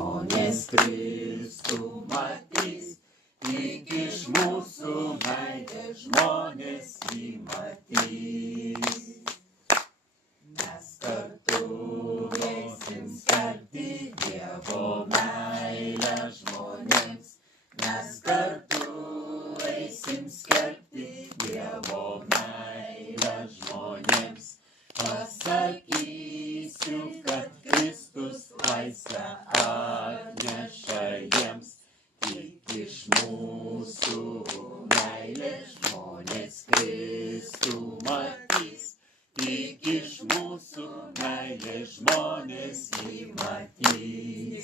žmonės Kristų matys, tik iš mūsų meilės žmonės jį matys. Mes kartu eisim skelbti Dievo meilę žmonėms, mes kartu eisim skelbti Dievo meilę žmonėms. Pasakysiu, kad Kristus laisvę atneša jiems, tik iš mūsų meilės žmonės Kristų matys, tik iš mūsų meilės žmonės jį matys.